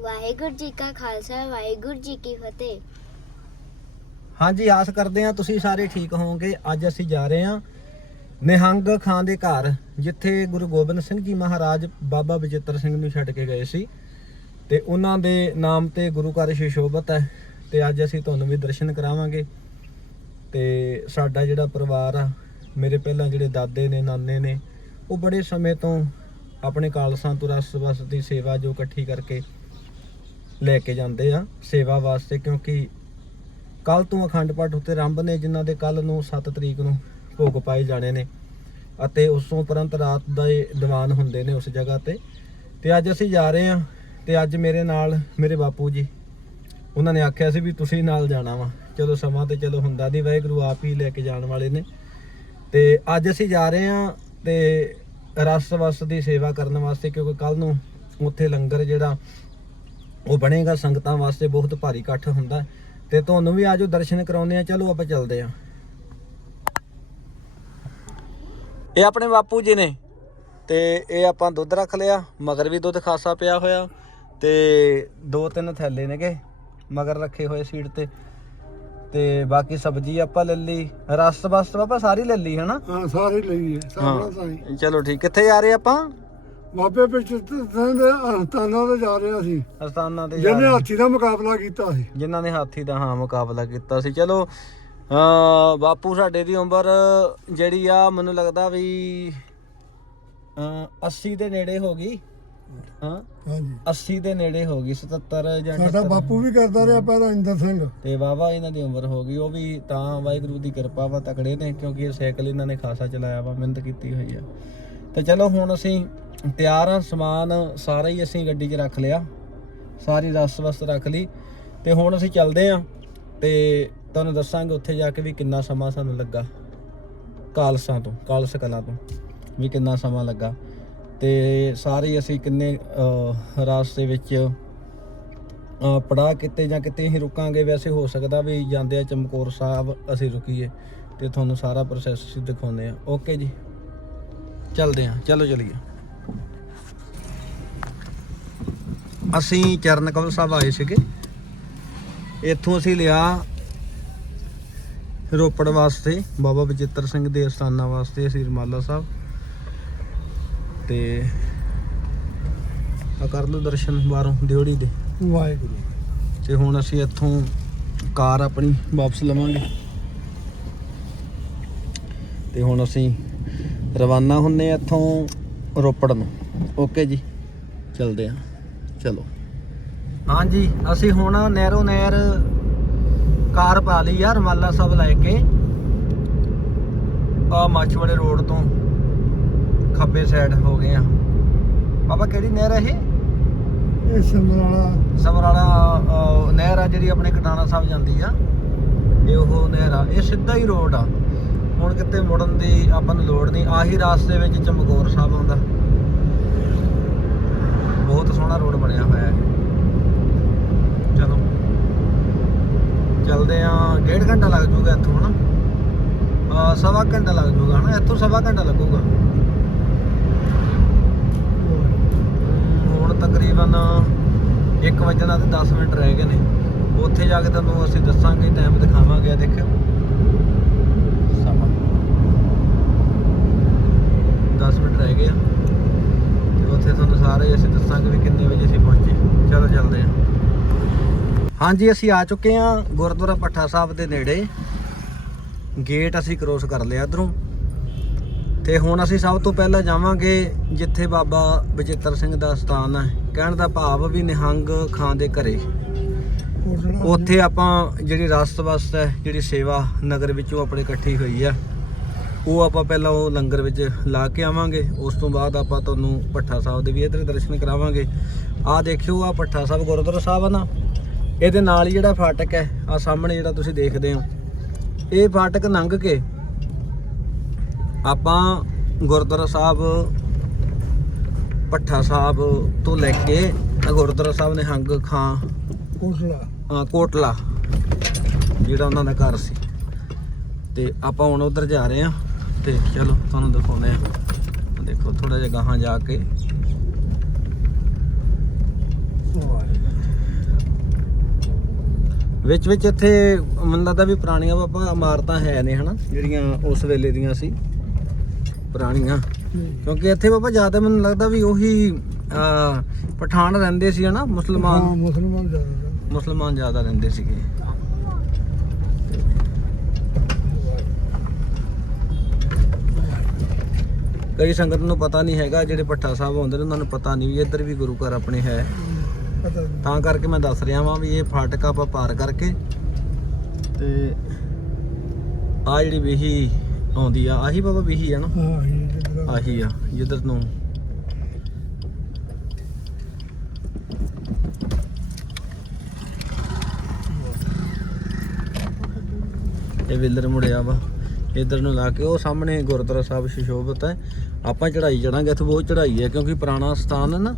ਵਾਹਿਗੁਰੂ ਜੀ ਕਾ ਖਾਲਸਾ, ਵਾਹਿਗੁਰੂ ਜੀ ਕੀ ਫਤਿਹ। ਹਾਂਜੀ, ਆਸ ਕਰਦੇ ਹਾਂ ਤੁਸੀਂ ਸਾਰੇ ਠੀਕ ਹੋਵੋਗੇ। ਅੱਜ ਅਸੀਂ ਜਾ ਰਹੇ ਹਾਂ ਨਿਹੰਗ ਖਾਨ ਦੇ ਘਰ, ਜਿੱਥੇ ਗੁਰੂ ਗੋਬਿੰਦ ਸਿੰਘ ਜੀ ਮਹਾਰਾਜ ਬਾਬਾ ਬਜਿੱਤਰ ਸਿੰਘ ਨੂੰ ਛੱਡ ਕੇ ਗਏ ਸੀ। ਤੇ ਉਹਨਾਂ ਦੇ ਨਾਮ ਤੇ ਗੁਰੂ ਘਰ ਸ਼ਿਸ਼ੋਭਤ ਹੈ। ਤੇ ਅੱਜ ਅਸੀਂ ਤੁਹਾਨੂੰ ਵੀ ਦਰਸ਼ਨ ਕਰਾਵਾਂਗੇ। ਤੇ ਸਾਡਾ ਜਿਹੜਾ ਪਰਿਵਾਰ ਆ, ਮੇਰੇ ਪਹਿਲਾਂ ਜਿਹੜੇ ਦਾਦੇ ਨੇ, ਨਾਨੇ ਨੇ, ਉਹ ਬੜੇ ਸਮੇਂ ਤੋਂ ਆਪਣੇ ਕਾਲਸਾਂ ਤੋਂ ਰਸ ਵਸ ਦੀ ਸੇਵਾ ਜੋ ਇਕੱਠੀ ਕਰਕੇ ਲੈ ਕੇ ਜਾਂਦੇ ਆ ਸੇਵਾ ਵਾਸਤੇ, ਕਿਉਂਕਿ ਕੱਲ ਤੋਂ ਅਖੰਡ ਪਾਠ ਉੱਤੇ ਆਰੰਭ ਨੇ, ਜਿਨ੍ਹਾਂ ਦੇ ਕੱਲ ਨੂੰ 7 ਤਰੀਕ ਨੂੰ ਭੋਗ ਪਾਏ ਜਾਣੇ ਨੇ ਅਤੇ ਉਸ ਤੋਂ ਉਪਰੰਤ ਰਾਤ ਦਾ ਇਹ ਦੀਵਾਨ ਹੁੰਦੇ ਨੇ ਉਸ ਜਗ੍ਹਾ ਤੇ। ਤੇ ਅੱਜ ਅਸੀਂ ਜਾ ਰਹੇ ਹਾਂ ਤੇ ਅੱਜ ਮੇਰੇ ਨਾਲ ਮੇਰੇ ਬਾਪੂ ਜੀ, ਉਹਨਾਂ ਨੇ ਆਖਿਆ ਸੀ ਵੀ ਤੁਸੀਂ ਨਾਲ ਜਾਣਾ ਵਾ। ਚਲੋ ਸਮਾਂ ਤੇ ਚਲੋ ਹੁੰਦਾ ਨਹੀਂ, ਵਾਹਿਗੁਰੂ ਆਪ ਹੀ ਲੈ ਕੇ ਜਾਣ ਵਾਲੇ ਨੇ। ਤੇ ਅੱਜ ਅਸੀਂ ਜਾ ਰਹੇ ਹਾਂ ਤੇ ਰਸ ਵਸ ਦੀ ਸੇਵਾ ਕਰਨ ਵਾਸਤੇ, ਕਿਉਂਕਿ ਕੱਲ ਨੂੰ ਉੱਥੇ ਲੰਗਰ ਜਿਹੜਾ ਉਹ ਬਣੇਗਾ ਸੰਗਤਾਂ ਵਾਸਤੇ ਬਹੁਤ ਭਾਰੀ ਇਕੱਠ ਹੁੰਦਾ। ਤੇ ਤੁਹਾਨੂੰ ਵੀ ਆਜੋ ਦਰਸ਼ਨ ਕਰਾਉਂਦੇ ਆ ਚਲੋ ਆਪਾਂ ਚੱਲਦੇ ਆ ਇਹ ਆਪਣੇ ਬਾਪੂ ਜੀ ਨੇ ਤੇ ਇਹ ਆਪਾਂ ਦੁੱਧ ਰੱਖ ਲਿਆ। ਮਗਰ ਵੀ ਦੁੱਧ ਖਾਸਾ ਪਿਆ ਹੋਇਆ। ਤੇ ਦੋ ਤਿੰਨ ਥੈਲੇ ਨੇਗੇ ਮਗਰ ਰੱਖੇ ਹੋਏ ਸੀਟ ਤੇ। ਤੇ ਬਾਕੀ ਸਬਜ਼ੀ ਆਪਾਂ ਲੈ ਲਈ। ਰਸ ਬਸ ਆਪਾਂ ਸਾਰੀ ਲੈ ਲਈ ਹਨਾ? ਹਾਂ ਸਾਰੇ ਲਈਏ ਸਾਰਾ ਸਾਈ ਚਲੋ ਠੀਕ। ਕਿੱਥੇ ਜਾ ਰਹੇ ਆਪਾਂ? ਬਾਬੇ ਵਿੱਚ ਦੇ ਅਸਤਾਨਾਂ ਤੇ ਜਾ ਰਹੇ ਸੀ। ਅਸਥਾਨਾਂ ਤੇ ਜਾ ਜਿਹਨੇ ਰਹੇ। ਹਾਥੀ ਦਾ ਮੁਕਾਬਲਾ ਕੀਤਾ ਸੀ। ਜਿਨ੍ਹਾਂ ਨੇ ਹਾਥੀ ਦਾ ਹਾਂ ਮੁਕਾਬਲਾ ਕੀਤਾ ਸੀ। ਚਲੋ ਅ ਬਾਪੂ ਸਾਡੇ ਦੀ ਉਮਰ ਜਿਹੜੀ ਆ ਮੈਨੂੰ ਲੱਗਦਾ ਵੀ ਅ 80 ਦੇ ਨੇੜੇ ਹੋ ਗਈ। ਹਾਂ? ਹਾਂਜੀ। 80 ਦੇ ਨੇੜੇ ਹੋ ਗਈ 77 ਜਾਂ ਸਾਡਾ 78 ਬਾਪੂ ਵੀ ਕਰਦਾ ਰਿਹਾ ਪਹਿਲਾਂ ਇੰਦਰ ਸਿੰਘ। ਤੇ ਵਾਵਾ ਇਹਨਾਂ ਦੀ ਉਮਰ ਹੋ ਗਈ। ਉਹ ਵੀ ਤਾਂ ਵਾਹਿਗੁਰੂ ਦੀ ਕਿਰਪਾ ਵਾ ਤਕੜੇ ਨੇ ਕਿਉਂਕਿ ਇਹ ਸਾਈਕਲ ਇਹਨਾਂ ਨੇ ਖਾਸਾ ਚਲਾਇਆ ਵਾ ਮਿਹਨਤ ਕੀਤੀ ਹੋਈ ਆ। ਤੇ ਚਲੋ ਹੁਣ ਅਸੀਂ ਤਿਆਰ ਆ ਸਮਾਨ ਸਾਰਾ ਹੀ ਅਸੀਂ ਗੱਡੀ 'ਚ ਰੱਖ ਲਿਆ। ਸਾਰੀ ਰਸ ਵਸਤ ਰੱਖ ਲਈ। ਤੇ ਹੁਣ ਅਸੀਂ ਚੱਲਦੇ ਆ ਤੇ ਤੁਹਾਨੂੰ ਦੱਸਾਂਗੇ ਉੱਥੇ ਜਾ ਕੇ ਵੀ ਕਿੰਨਾ ਸਮਾਂ ਸਾਨੂੰ ਲੱਗਾ। ਕਾਲਸਾਂ ਤੋਂ ਕਾਲਸ ਕਲਾਂ ਤੋਂ ਵੀ ਕਿੰਨਾ ਸਮਾਂ ਲੱਗਾ। ਤੇ ਸਾਰੇ ਅਸੀਂ ਕਿੰਨੇ ਅਹ, ਰਾਸਤੇ ਵਿੱਚ ਪੜਾ ਕਿਤੇ ਜਾਂ ਕਿਤੇ ਹੀ ਰੁਕਾਂਗੇ ਵੈਸੇ ਹੋ ਸਕਦਾ ਵੀ ਜਾਂਦੇ ਆ ਚਮਕੌਰ ਸਾਹਿਬ ਅਸੀਂ ਰੁਕੀਏ ਤੇ ਤੁਹਾਨੂੰ ਸਾਰਾ ਪ੍ਰੋਸੈਸ ਅਸੀਂ ਦਿਖਾਉਂਦੇ ਆ। ਓਕੇ ਜੀ। ਚੱਲਦੇ ਆ ਚਲੋ ਚਲੀਏ। ਅਸੀਂ ਚਰਨ ਕਮਲ ਸਾਹਿਬ ਆਏ ਸੀਗੇ। ਇੱਥੋਂ ਅਸੀਂ ਲਿਆ ਰੋਪੜ ਵਾਸਤੇ ਬਾਬਾ ਬਚਿੱਤਰ ਸਿੰਘ ਦੇ ਅਸਥਾਨਾਂ ਵਾਸਤੇ ਅਸੀਂ ਰਮਾਲਾ ਸਾਹਿਬ। ਤੇ ਆ ਕਰ ਲਓ ਦਰਸ਼ਨ ਬਾਹਰੋਂ ਦਿਉੜੀ ਦੇ। ਵਾਹਿਗੁਰੂ। ਤੇ ਹੁਣ ਅਸੀਂ ਇੱਥੋਂ ਕਾਰ ਆਪਣੀ ਵਾਪਸ ਲਵਾਂਗੇ। ਤੇ ਹੁਣ ਅਸੀਂ ਰਵਾਨਾ ਹੁੰਨੇ ਇੱਥੋਂ ਰੋਪੜ ਨੂੰ। ਓਕੇ ਜੀ ਚਲਦੇ ਆ। ਚਲੋ। ਹਾਂਜੀ ਅਸੀਂ ਹੁਣ ਨਹਿਰੋ ਨਹਿਰ ਕਾਰ ਪਾ ਲਈ ਯਾਰ ਮਾਲਾ ਸਾਹਿਬ ਲੈ ਕੇ। ਆ ਮਾਛਵਾੜੇ ਰੋਡ ਤੋਂ ਖੱਬੇ ਸਾਈਡ ਹੋ ਗਏ ਆ। ਬਾਬਾ ਕਿਹੜੀ ਨਹਿਰ ਹੈ ਇਹ? ਇਹ ਸਮਰਾਲਾ। ਸਮਰਾਲਾ ਨਹਿਰ ਆ ਜਿਹੜੀ ਆਪਣੇ ਕਟਾਣਾ ਸਾਹਿਬ ਜਾਂਦੀ ਆ। ਇਹ ਉਹ ਨਹਿਰ ਆ। ਇਹ ਸਿੱਧਾ ਹੀ ਰੋਡ ਆ। ਹੁਣ ਕਿਤੇ ਮੁੜਨ ਦੀ ਆਪਾਂ ਨੂੰ ਲੋੜ ਨਹੀਂ। ਆਹੀ ਰਾਸਤੇ ਵਿੱਚ ਚਮਕੌਰ ਸਾਹਿਬ ਆਉਂਦਾ। ਬਹੁਤ ਸੋਹਣਾ ਰੋਡ ਬਣਿਆ ਹੋਇਆ ਹੈ। ਚਲੋ। ਚਲਦੇ ਆ ਡੇਢ ਘੰਟਾ ਲੱਗ ਜਾਊਗਾ ਇੱਥੋਂ ਹਨਾ? ਅਹ, ਸਵਾ ਘੰਟਾ ਲੱਗ ਜਾਊਗਾ ਹਨਾ? ਇੱਥੋਂ ਸਵਾ ਘੰਟਾ ਲੱਗੂਗਾ। ਹੁਣ ਤਕਰੀਬਨ 1 ਵਜੇ ਤੇ 10 ਮਿੰਟ ਰਹਿ ਗਏ ਨੇ। ਉੱਥੇ ਜਾ ਕੇ ਤੁਹਾਨੂੰ ਅਸੀਂ ਦੱਸਾਂਗੇ ਟਾਈਮ ਦਿਖਾਵਾਂਗੇ ਆਹ ਦੇਖਿਓ ਸਮਾਂ। 10 ਮਿੰਟ ਰਹਿ ਗਏ ਆ। ਤੇ ਤੁਹਾਨੂੰ ਸਾਰੇ ਅਸੀਂ ਦੱਸਾਂਗੇ ਵੀ ਕਿੰਨੇ ਵਜੇ ਅਸੀਂ ਪਹੁੰਚੇ। ਚਲੋ ਚੱਲਦੇ ਹਾਂ। ਹਾਂਜੀ, ਅਸੀਂ ਆ ਚੁੱਕੇ ਹਾਂ ਗੁਰਦੁਆਰਾ ਪੱਠਾ ਸਾਹਿਬ ਦੇ ਨੇੜੇ। ਗੇਟ ਅਸੀਂ ਕ੍ਰੋਸ ਕਰ ਲਿਆ ਇਧਰੋਂ। ਤੇ ਹੁਣ ਅਸੀਂ ਸਭ ਤੋਂ ਪਹਿਲਾਂ ਜਾਵਾਂਗੇ ਜਿੱਥੇ ਬਾਬਾ ਬਚਿੱਤਰ ਸਿੰਘ ਦਾ ਸਥਾਨ ਹੈ। ਕਹਿਣ ਦਾ ਭਾਵ ਵੀ ਨਿਹੰਗ ਖਾਂ ਦੇ ਘਰੇ। ਉੱਥੇ ਆਪਾਂ ਜਿਹੜੀ ਰਸਤ ਵਸਤ ਹੈ, ਜਿਹੜੀ ਸੇਵਾ ਨਗਰ ਵਿੱਚੋਂ ਆਪਣੇ ਇਕੱਠੀ ਹੋਈ ਆ। ਉਹ ਆਪਾਂ ਪਹਿਲਾਂ ਉਹ ਲੰਗਰ ਵਿੱਚ ਲਾ ਕੇ ਆਵਾਂਗੇ। ਉਸ ਤੋਂ ਬਾਅਦ ਆਪਾਂ ਤੁਹਾਨੂੰ ਪੱਠਾ ਸਾਹਿਬ ਦੇ ਵੀ ਇਧਰ ਦਰਸ਼ਨ ਕਰਾਵਾਂਗੇ। ਆਹ ਦੇਖਿਓ ਆ ਪੱਠਾ ਸਾਹਿਬ ਗੁਰਦੁਆਰਾ ਸਾਹਿਬ ਆ ਨਾ। ਇਹਦੇ ਨਾਲ ਹੀ ਜਿਹੜਾ ਫਾਟਕ ਹੈ ਆ ਸਾਹਮਣੇ ਜਿਹੜਾ ਤੁਸੀਂ ਦੇਖਦੇ ਹੋ। ਇਹ ਫਾਟਕ ਲੰਘ ਕੇ ਆਪਾਂ ਗੁਰਦੁਆਰਾ ਸਾਹਿਬ ਪੱਠਾ ਸਾਹਿਬ ਤੋਂ ਲੈ ਕੇ ਗੁਰਦੁਆਰਾ ਸਾਹਿਬ ਨਿਹੰਗ ਖਾਂ ਕੋਟਲਾ। ਅਹ ਕੋਟਲਾ ਜਿਹੜਾ ਉਹਨਾਂ ਦਾ ਘਰ ਸੀ। ਤੇ ਆਪਾਂ ਹੁਣ ਉਧਰ ਜਾ ਰਹੇ ਆ ਤੇ ਚਲੋ ਤੁਹਾਨੂੰ ਦਿਖਾਉਂਦੇ ਆ। ਦੇਖੋ ਥੋੜਾ ਜਿਹਾ ਗਾਹਾਂ ਜਾ ਕੇ। ਵਿੱਚ ਵਿੱਚ ਇੱਥੇ ਮੈਨੂੰ ਲੱਗਦਾ ਵੀ ਪੁਰਾਣੀਆਂ ਬਾਬਾ ਇਮਾਰਤਾਂ ਹੈ ਨੇ ਹਨਾ? ਜਿਹੜੀਆਂ ਉਸ ਵੇਲੇ ਦੀਆਂ ਸੀ। ਪੁਰਾਣੀਆਂ। ਕਿਉਂਕਿ ਇੱਥੇ ਬਾਬਾ ਜ਼ਿਆਦਾ ਮੈਨੂੰ ਲੱਗਦਾ ਵੀ ਉਹੀ ਪਠਾਨ ਰਹਿੰਦੇ ਸੀ ਹਨਾ? ਹਾਂ ਮੁਸਲਮਾਨ ਮੁਸਲਮਾਨ ਜ਼ਿਆਦਾ। ਮੁਸਲਮਾਨ ਜ਼ਿਆਦਾ ਰਹਿੰਦੇ ਸੀਗੇ। ਕਈ ਸੰਗਤ ਨੂੰ ਪਤਾ ਨਹੀਂ ਹੈਗਾ ਜਿਹੜੇ ਪੱਠਾ ਸਾਹਿਬ ਹੁੰਦੇ ਨੇ ਉਹਨਾਂ ਨੂੰ ਪਤਾ ਨਹੀਂ ਵੀ ਇੱਧਰ ਵੀ ਗੁਰੂ ਘਰ ਆਪਣੇ ਹੈ। ਪਤਾ ਨਹੀਂ। ਤਾਂ ਕਰਕੇ ਮੈਂ ਦੱਸ ਰਿਹਾ ਵਾਂ ਵੀ ਇਹ ਫਾਟਕ ਆਪਾਂ ਪਾਰ ਕਰਕੇ ਤੇ ਆ ਜਿਹੜੀ ਵਿਹੀ ਆਉਂਦੀ ਆ ਆਹੀ ਬਾਬਾ ਵਿਹੀ ਆ ਨਾ? ਹਾਂ ਇਹ ਜਿਹੜਾ ਆਹੀ ਆ ਜਿੱਧਰ ਨੂੰ। ਇਹ ਵਿਲਰ ਮੁੜਿਆ ਵਾ। ਇਧਰ ਨੂੰ ਲਾ ਕੇ, ਉਹ ਸਾਹਮਣੇ ਗੁਰਦੁਆਰਾ ਸਾਹਿਬ ਸ਼ਿਸ਼ੋਭਤ ਹੈ। ਆਪਾਂ ਚੜਾਈ ਚੜਾਂਗੇ, ਇੱਥੇ ਬਹੁਤ ਚੜਾਈ ਹੈ, ਕਿਉਂਕਿ ਪੁਰਾਣਾ ਸਥਾਨ ਹੈ ਨਾ।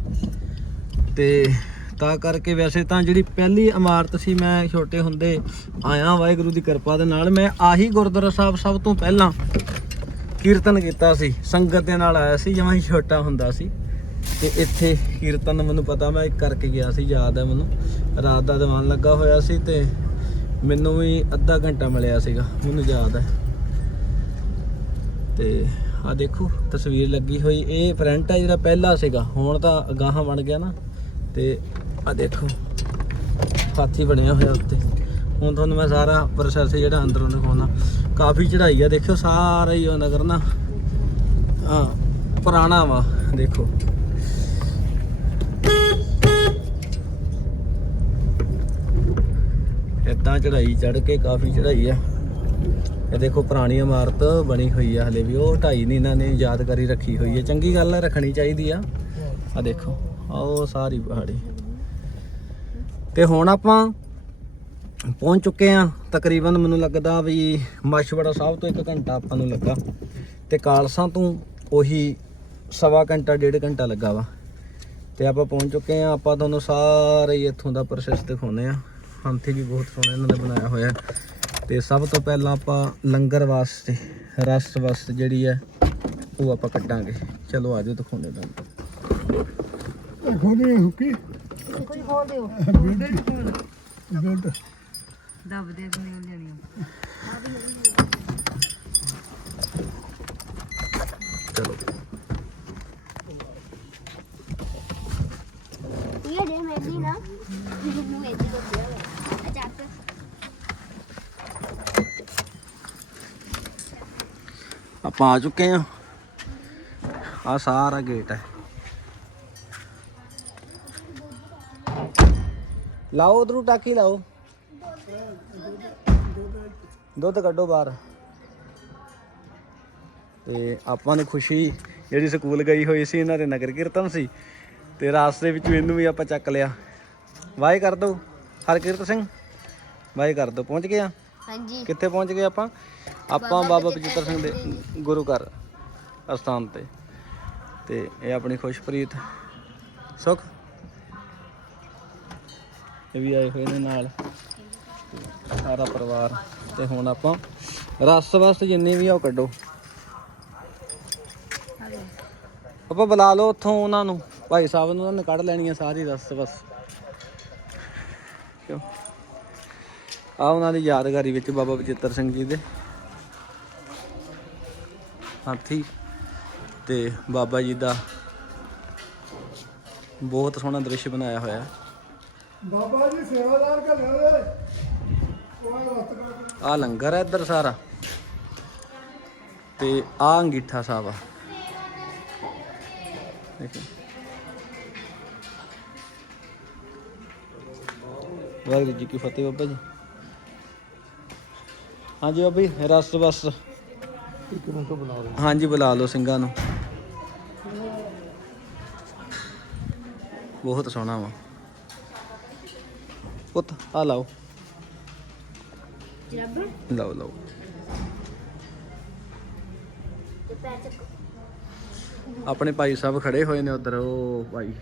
ਤੇ ਤਾਂ ਕਰਕੇ ਵੈਸੇ ਤਾਂ ਜਿਹੜੀ ਪਹਿਲੀ ਇਮਾਰਤ ਸੀ, ਮੈਂ ਛੋਟੇ ਹੁੰਦੇ ਆਇਆ, ਵਾਹਿਗੁਰੂ ਦੀ ਕਿਰਪਾ ਦੇ ਨਾਲ ਮੈਂ ਆਹੀ ਗੁਰਦੁਆਰਾ ਸਾਹਿਬ ਸਭ ਤੋਂ ਪਹਿਲਾਂ ਕੀਰਤਨ ਕੀਤਾ ਸੀ। ਸੰਗਤ ਦੇ ਨਾਲ ਆਇਆ ਸੀ ਜਦੋਂ ਹੀ ਛੋਟਾ ਹੁੰਦਾ ਸੀ। ਤੇ ਇੱਥੇ ਕੀਰਤਨ ਮੈਨੂੰ ਪਤਾ, ਮੈਂ ਇੱਕ ਕਰਕੇ ਗਿਆ ਸੀ, ਯਾਦ ਹੈ ਮੈਨੂੰ। ਰਾਤ ਦਾ ਦੀਵਾਨ ਲੱਗਾ ਹੋਇਆ ਸੀ ਤੇ ਮੈਨੂੰ ਵੀ ਅੱਧਾ ਘੰਟਾ ਮਿਲਿਆ ਸੀਗਾ, ਮੈਨੂੰ ਯਾਦ ਹੈ। ਤੇ ਆ ਦੇਖੋ, ਤਸਵੀਰ ਲੱਗੀ ਹੋਈ। ਇਹ ਫਰੰਟ ਆ ਜਿਹੜਾ ਪਹਿਲਾ ਸੀਗਾ। ਹੁਣ ਤਾਂ ਗਾਹਾਂ ਬਣ ਗਿਆ ਨਾ। ਤੇ ਆ ਦੇਖੋ, ਹਾਥੀ ਬਣਿਆ ਹੋਇਆ ਉੱਤੇ। ਹੁਣ ਤੁਹਾਨੂੰ ਮੈਂ ਸਾਰਾ ਪ੍ਰੋਸੈਸ ਜਿਹੜਾ ਅੰਦਰੋਂ ਦਿਖਾਉਣਾ। ਕਾਫੀ ਚੜਾਈ ਆ। ਦੇਖਿਓ, ਸਾਰਾ ਹੀ ਉਹ ਨਗਰ ਨਾ। ਆ ਪੁਰਾਣਾ ਵਾ। ਦੇਖੋ। ਇਦਾਂ ਚੜਾਈ ਚੜ ਕੇ ਕਾਫੀ ਚੜਾਈ ਆ। ਇਹ ਦੇਖੋ ਪੁਰਾਣੀ ਇਮਾਰਤ ਬਣੀ ਹੋਈ ਆ ਹਲੇ ਵੀ, ਉਹ ਢਾਈ ਨਹੀਂ ਇਹਨਾਂ ਨੇ ਯਾਦਗਾਰੀ ਰੱਖੀ ਹੋਈ ਹੈ ਚੰਗੀ ਗੱਲ ਹੈ ਰੱਖਣੀ ਚਾਹੀਦੀ ਆ। ਆ ਦੇਖੋ ਆ ਉਹ ਸਾਰੀ ਪਹਾੜੀ। ਤੇ ਹੁਣ ਆਪਾਂ ਪਹੁੰਚ ਚੁੱਕੇ ਆ। ਤਕਰੀਬਨ ਮੈਨੂੰ ਲੱਗਦਾ ਵੀ ਮਾਛਵੜਾ ਸਾਹਿਬ ਤੋਂ 1 ਘੰਟਾ ਆਪਾਂ ਨੂੰ ਲੱਗਾ। ਤੇ ਕਾਲਸਾ ਤੋਂ ਉਹੀ ਸਵਾ ਘੰਟਾ, ਡੇਢ ਘੰਟਾ ਲੱਗਾ ਵਾ। ਤੇ ਆਪਾਂ ਪਹੁੰਚ ਚੁੱਕੇ ਆ। ਆਪਾਂ ਤੁਹਾਨੂੰ ਸਾਰੇ ਹੀ ਇੱਥੋਂ ਦਾ ਪ੍ਰੋਸੈਸ ਦਿਖਾਉਨੇ ਆ। ਹੰਥੀ ਵੀ ਬਹੁਤ ਸੋਹਣਾ ਇਹਨਾਂ ਨੇ ਬਣਾਇਆ ਹੋਇਆ। ਤੇ ਸਭ ਤੋਂ ਪਹਿਲਾਂ ਆਪਾਂ ਲੰਗਰ ਵਾਸਤੇ ਰਸ ਵਾਸਤੇ ਜਿਹੜੀ ਹੈ ਉਹ ਆਪਾਂ ਕੱਢਾਂਗੇ। ਚਲੋ ਆਜੋ ਦਿਖਾਉਂਦੇ ਤੁਹਾਨੂੰ। ਖੋਲੀ ਹੁਕੀ ਕੁਝ ਬੋਲ ਦਿਓ। ਬਿਲਡ ਦਬਦੇ ਨਹੀਂ ਲੈਣੀ ਚਲੋ। ਇਹ ਜੇ ਮੈਦੀ ਨਾ ਮੈਨੂੰ ਇਹ ਜੀ ਦੱਸਿਆ ਵਾ ਅਚਾਕ ਆਪਾਂ ਆ ਚੁੱਕੇ ਆ। ਆ ਸਾਰਾ ਗੇਟ ਹੈ। ਲਾਓ ਉਧਰੋਂ ਟਾਕੀ ਲਾਓ। ਦੁੱਧ ਕੱਢੋ ਬਾਹਰ। ਤੇ ਆਪਾਂ ਨੂੰ ਖੁਸ਼ੀ, ਜਿਹੜੀ ਸਕੂਲ ਗਈ ਹੋਈ ਸੀ, ਇਹਨਾਂ ਦੇ ਨਗਰ ਕੀਰਤਨ ਸੀ। ਤੇ ਰਾਸਤੇ ਵਿੱਚ ਇਹਨੂੰ ਵੀ ਆਪਾਂ ਚੱਕ ਲਿਆ। ਵਾਏ ਕਰ ਦੋ, ਹਰਕਿਰਤ ਸਿੰਘ। ਵਾਏ ਕਰ ਦੋ, ਪਹੁੰਚ ਗਏ ਆ। ਹਾਂਜੀ। ਕਿੱਥੇ ਪਹੁੰਚ ਗਏ ਆਪਾਂ? ਆਪਾਂ ਬਾਬਾ ਬਚਿੱਤਰ ਸਿੰਘ ਦੇ ਗੁਰੂ ਘਰ ਅਸਥਾਨ ਤੇ। ਤੇ ਇਹ ਆਪਣੀ ਖੁਸ਼ਪ੍ਰੀਤ ਸੁਖ। ਇਹ ਵੀ ਆਏ ਹੋਏ ਨੇ ਨਾਲ। ਸਾਰਾ ਪਰਿਵਾਰ। ਤੇ ਹੁਣ ਆਪਾਂ ਰਸ ਵਸ ਜਿੰਨੇ ਵੀ ਆ ਉਹ ਕੱਢੋ। ਆਪਾਂ ਬੁਲਾ ਲਓ ਉੱਥੋਂ ਉਹਨਾਂ ਨੂੰ। ਭਾਈ ਸਾਹਿਬ ਨੂੰ ਉਹਨਾਂ ਨੇ ਕੱਢ ਲੈਣੀ ਆ ਸਾਰੀ ਰਸ ਬਸ ਕਿਉਂ ਆ ਉਹਨਾਂ ਦੀ ਯਾਦਗਾਰੀ ਵਿੱਚ ਬਾਬਾ ਬਚਿੱਤਰ ਸਿੰਘ ਜੀ ਦੇ। ਹਾਥੀ ਤੇ ਬਾਬਾ ਜੀ ਦਾ ਬਹੁਤ ਸੋਹਣਾ ਦ੍ਰਿਸ਼ ਬਣਾਇਆ ਹੋਇਆ ਹੈ। ਬਾਬਾ ਜੀ ਸੇਵਾਦਾਰ ਘੱਲੇ ਹੋਏ ਕੋਈ ਵਕਤ ਕਰ ਆ ਲੰਗਰ ਹੈ ਇੱਧਰ ਸਾਰਾ। ਤੇ ਆ ਅੰਗੀਠਾ ਸਾਹਿਬ ਆ। ਦੇਖੋ। ਵਾਹਿਗੁਰੂ ਜੀ ਕੀ ਫਤਿਹ ਬਾਬਾ ਜੀ। ਹਾਂਜੀ ਬਾਬਾ ਜੀ ਰਸ। ਬਸ ਇੱਕ ਮਿੰਟ ਬਣਾ ਲਓ ਹਾਂਜੀ, ਬੁਲਾ ਲਓ ਸਿੰਘਾਂ ਨੂੰ। ਬਹੁਤ ਸੋਹਣਾ ਵਾ। ਪੁੱਤ, ਆ ਲਾਓ। ਜਰਾਬਰ ਲਓ ਲਓ। ਤੇ ਪੈਰ ਚੱਕੋ ਆਪਣੇ ਭਾਈ ਸਾਹਿਬ ਖੜੇ ਹੋਏ ਨੇ ਉਧਰ, ਉਹ ਭਾਈ।